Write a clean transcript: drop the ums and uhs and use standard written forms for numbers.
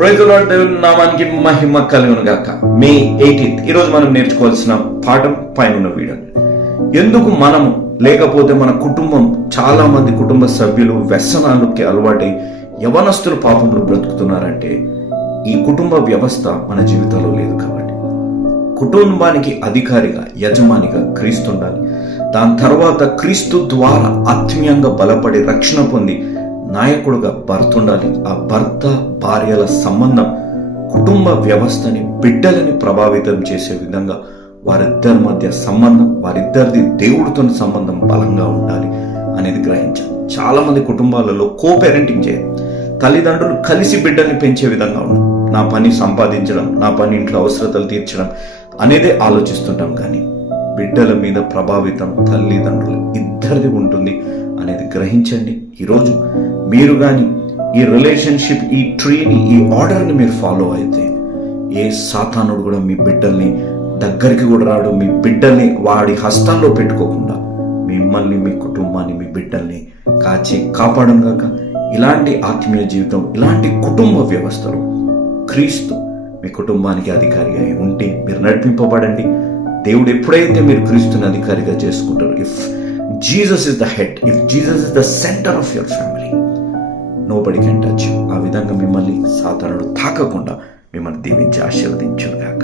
Praise the lord. దేవుని నామానికి మహిమ కలుగును గాక. మే 18 ఈరోజు మనం నేర్చుకోవాల్సిన పాఠం పైన ఉన్న వీడియో. ఎందుకు మనము లేకపోతే మన కుటుంబం, చాలా మంది కుటుంబ సభ్యులు వ్యసనాలకి అలవాటై యవనస్తులు పాపంలో బ్రతుకుతున్నారంటే ఈ కుటుంబ వ్యవస్థ మన జీవితంలో లేదు కాబట్టి. కుటుంబానికి అధికారిగా, యజమానిగా క్రీస్తు ఉండాలి. దాని తర్వాత క్రీస్తు ద్వారా ఆత్మీయంగా బలపడి రక్షణ పొంది నాయకుడుగా భర్త ఉండాలి. ఆ భర్త భార్యల సంబంధం కుటుంబ వ్యవస్థని, బిడ్డలని ప్రభావితం చేసే విధంగా వారిద్దరి మధ్య సంబంధం, వారిద్దరిది దేవుడితో సంబంధం బలంగా ఉండాలి అనేది గ్రహించాలి. చాలా మంది కుటుంబాలలో కో పేరెంటింగ్ చేయాలి. తల్లిదండ్రులు కలిసి బిడ్డల్ని పెంచే విధంగా ఉన్నాం. నా పని సంపాదించడం, నా పని ఇంట్లో అవసరతలు తీర్చడం అనేదే ఆలోచిస్తుంటాం. కానీ బిడ్డల మీద ప్రభావితం తల్లిదండ్రులు ఇద్దరిది ఉంటుంది అనేది గ్రహించండి. ఈరోజు మీరు కానీ ఈ రిలేషన్షిప్, ఈ ట్రీని, ఈ ఆర్డర్ని మీరు ఫాలో అయితే ఏ సాతానుడు కూడా మీ బిడ్డల్ని దగ్గరికి కూడా రాడు. మీ బిడ్డల్ని వాడి హస్తాల్లో పెట్టుకోకుండా మిమ్మల్ని, మీ కుటుంబాన్ని, మీ బిడ్డల్ని కాచి కాపాడంగాక. ఇలాంటి ఆత్మీయ జీవితం, ఇలాంటి కుటుంబ వ్యవస్థలో క్రీస్తు మీ కుటుంబానికి అధికారిగా ఉంటే మీరు నడిపింపబడండి. దేవుడు ఎప్పుడైతే మీరు క్రీస్తుని అధికారిగా చేసుకుంటారో, if Jesus is the head, if Jesus is the centre of your family, nobody can touch. ఆ విధంగా మిమ్మల్ని సాతానుడు తాకకుండా మిమ్మల్ని దీవించి ఆశీర్వదించుగాక.